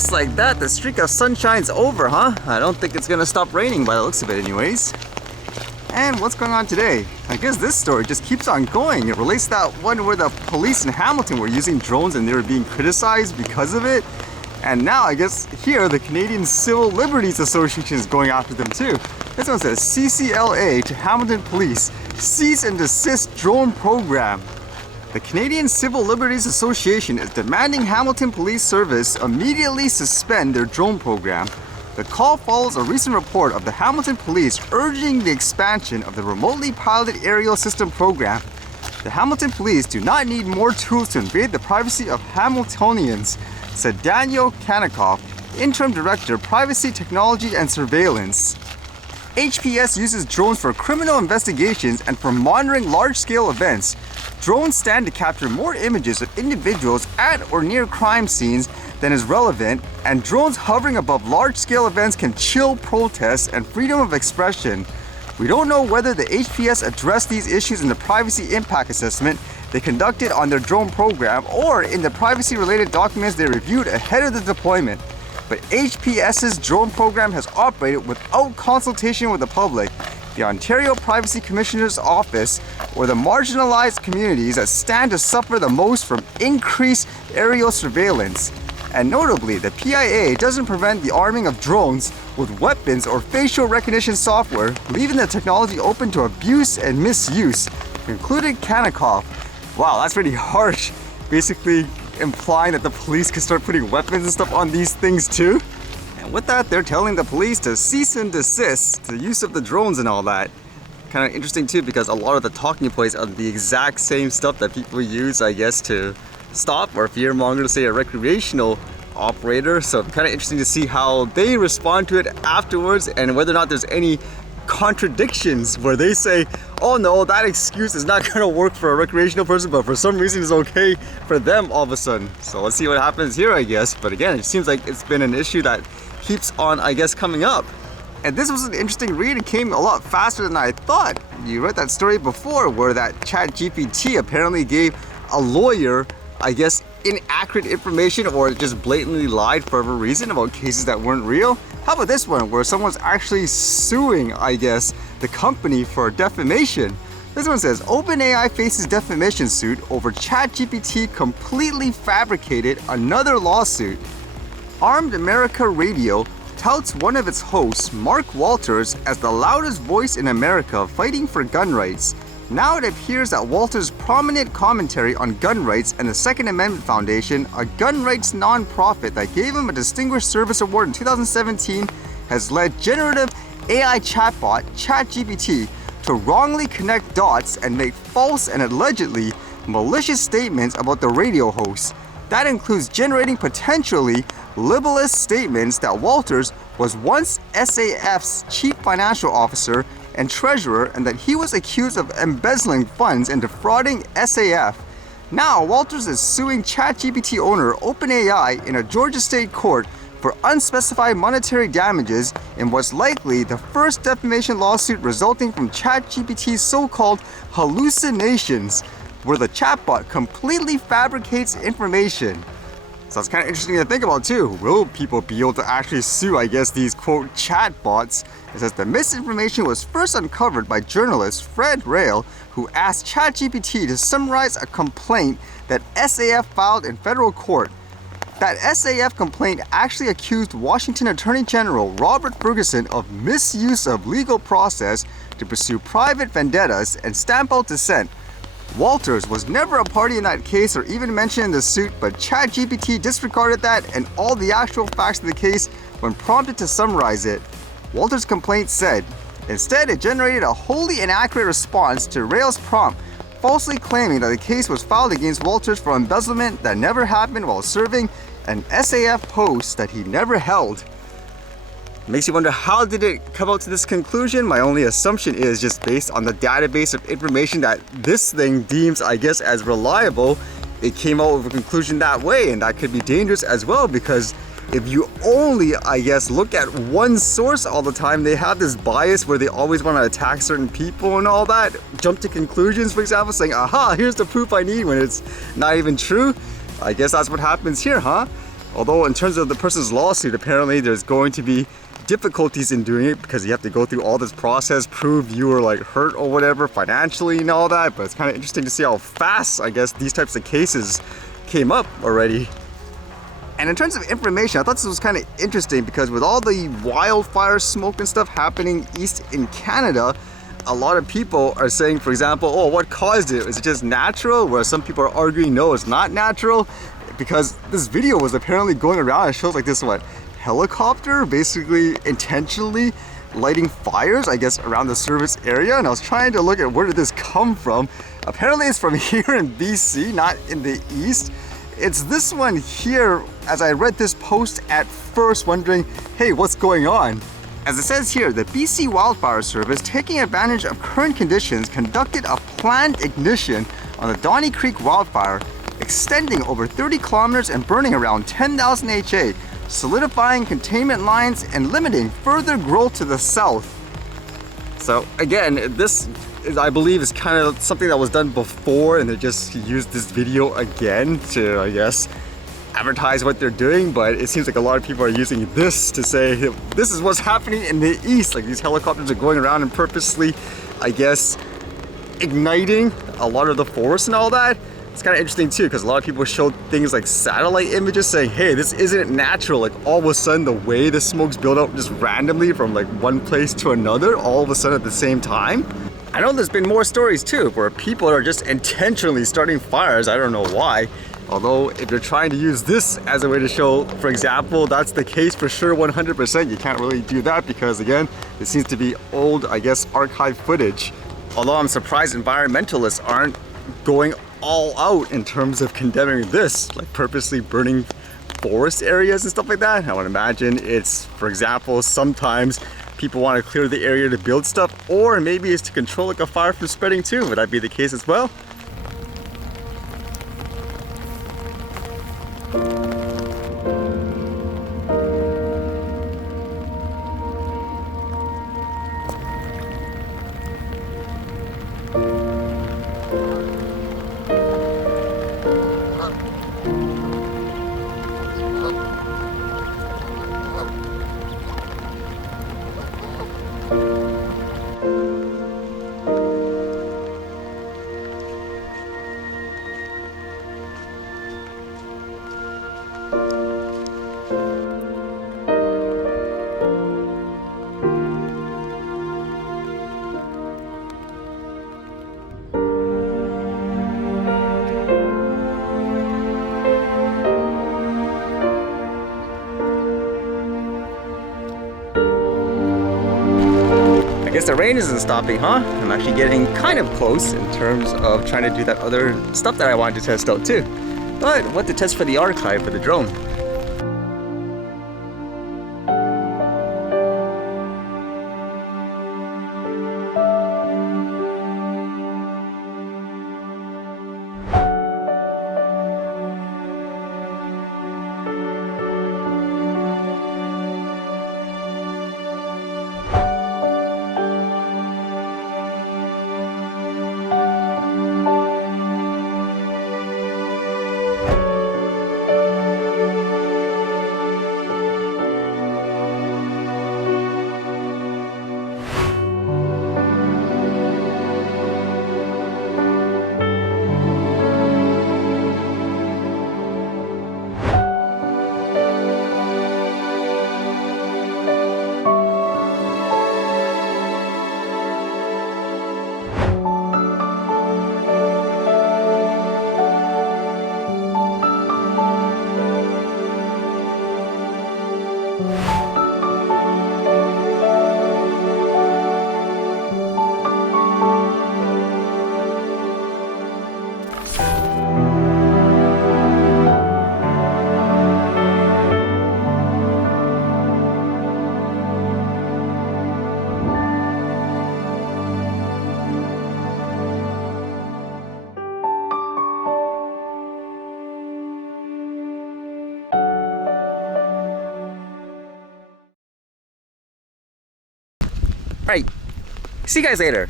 just like that, the streak of sunshine's over, huh? I don't think it's gonna stop raining by the looks of it anyways. And what's going on today? I guess this story just keeps on going. It relates to that one where the police in Hamilton were using drones and they were being criticized because of it. And now I guess here the Canadian Civil Liberties Association is going after them too. This one says CCLA to Hamilton Police, cease and desist drone program. The Canadian Civil Liberties Association is demanding Hamilton Police Service immediately suspend their drone program. The call follows a recent report of the Hamilton Police urging the expansion of the remotely piloted aerial system program. The Hamilton Police do not need more tools to invade the privacy of Hamiltonians, said Daniel Kanikoff, Interim Director, Privacy, Technology and Surveillance. HPS uses drones for criminal investigations and for monitoring large-scale events. Drones stand to capture more images of individuals at or near crime scenes than is relevant, and drones hovering above large-scale events can chill protests and freedom of expression. We don't know whether the HPS addressed these issues in the privacy impact assessment they conducted on their drone program or in the privacy-related documents they reviewed ahead of the deployment. But HPS's drone program has operated without consultation with the public, the Ontario Privacy Commissioner's Office, or the marginalized communities that stand to suffer the most from increased aerial surveillance. And notably, the PIA doesn't prevent the arming of drones with weapons or facial recognition software, leaving the technology open to abuse and misuse, concluded Kanikoff. Wow, that's pretty harsh. Basically implying that the police can start putting weapons and stuff on these things too. And with that, they're telling the police to cease and desist the use of the drones and all that. Kind of interesting too, because a lot of the talking points are the exact same stuff that people use, I guess, to stop or fearmonger, to say, a recreational operator. So kind of interesting to see how they respond to it afterwards and whether or not there's any contradictions where they say, oh no, that excuse is not gonna work for a recreational person, but for some reason it's okay for them all of a sudden. So let's see what happens here, I guess. But again, it seems like it's been an issue that keeps on, I guess, coming up. And this was an interesting read. It came a lot faster than I thought. You read that story before where that ChatGPT apparently gave a lawyer, I guess, inaccurate information or just blatantly lied for whatever reason about cases that weren't real. How about this one where someone's actually suing, I guess, the company for defamation? This one says, OpenAI faces defamation suit over ChatGPT completely fabricated another lawsuit. Armed America Radio touts one of its hosts, Mark Walters, as the loudest voice in America fighting for gun rights. Now it appears that Walters' prominent commentary on gun rights and the Second Amendment Foundation, a gun rights nonprofit that gave him a Distinguished Service Award in 2017, has led generative AI chatbot ChatGPT to wrongly connect dots and make false and allegedly malicious statements about the radio host. That includes generating potentially libelous statements that Walters was once SAF's chief financial officer and treasurer, and that he was accused of embezzling funds and defrauding SAF. Now, Walters is suing ChatGPT owner OpenAI in a Georgia state court for unspecified monetary damages in what's likely the first defamation lawsuit resulting from ChatGPT's so-called hallucinations, where the chatbot completely fabricates information. So it's kind of interesting to think about too. Will people be able to actually sue, I guess, these quote chatbots? It says the misinformation was first uncovered by journalist Fred Rail, who asked ChatGPT to summarize a complaint that SAF filed in federal court. That SAF complaint actually accused Washington Attorney General Robert Ferguson of misuse of legal process to pursue private vendettas and stamp out dissent. Walters was never a party in that case or even mentioned in the suit, but ChatGPT disregarded that and all the actual facts of the case when prompted to summarize it. Walters' complaint said, instead it generated a wholly inaccurate response to Rail's prompt, falsely claiming that the case was filed against Walters for embezzlement that never happened while serving an SAF post that he never held. Makes you wonder, how did it come out to this conclusion? My only assumption is just based on the database of information that this thing deems, I guess, as reliable, it came out with a conclusion that way, and that could be dangerous as well, because if you only, I guess, look at one source all the time, they have this bias where they always want to attack certain people and all that, jump to conclusions, for example, saying, aha, here's the proof I need when it's not even true. I guess that's what happens here, huh? Although in terms of the person's lawsuit, apparently there's going to be difficulties in doing it because you have to go through all this process, prove you were like hurt or whatever financially and all that. But it's kind of interesting to see how fast, I guess, these types of cases came up already. And in terms of information, I thought this was kind of interesting because with all the wildfire smoke and stuff happening east in Canada, a lot of people are saying, for example, oh, what caused it? Is it just natural? Whereas some people are arguing, no, it's not natural. Because this video was apparently going around. It shows like this, what, helicopter basically intentionally lighting fires, I guess, around the service area. And I was trying to look at where did this come from. Apparently it's from here in BC, not in the east. It's this one here, as I read this post at first, wondering, hey, what's going on? As it says here, the BC Wildfire Service, taking advantage of current conditions, conducted a planned ignition on the Donny Creek wildfire, extending over 30 kilometers and burning around 10,000 HA, solidifying containment lines and limiting further growth to the south. So again, this is, I believe, is kind of something that was done before, and they just used this video again to, I guess, advertise what they're doing. But it seems like a lot of people are using this to say, this is what's happening in the east. Like these helicopters are going around and purposely, I guess, igniting a lot of the forest and all that. It's kind of interesting too, because a lot of people showed things like satellite images saying, hey, this isn't natural. Like all of a sudden the way the smoke's built up just randomly from like one place to another, all of a sudden at the same time. I know there's been more stories too, where people are just intentionally starting fires. I don't know why. Although if you're trying to use this as a way to show, for example, that's the case for sure 100%, you can't really do that because again, it seems to be old, I guess, archive footage. Although I'm surprised environmentalists aren't going all out in terms of condemning this, like purposely burning forest areas and stuff like that. I would imagine it's, for example, sometimes people want to clear the area to build stuff, or maybe it's to control like a fire from spreading too. Would that be the case as well? I guess the rain isn't stopping, huh? I'm actually getting kind of close in terms of trying to do that other stuff that I wanted to test out too. But what to test for the archive for the drone? Alright, see you guys later.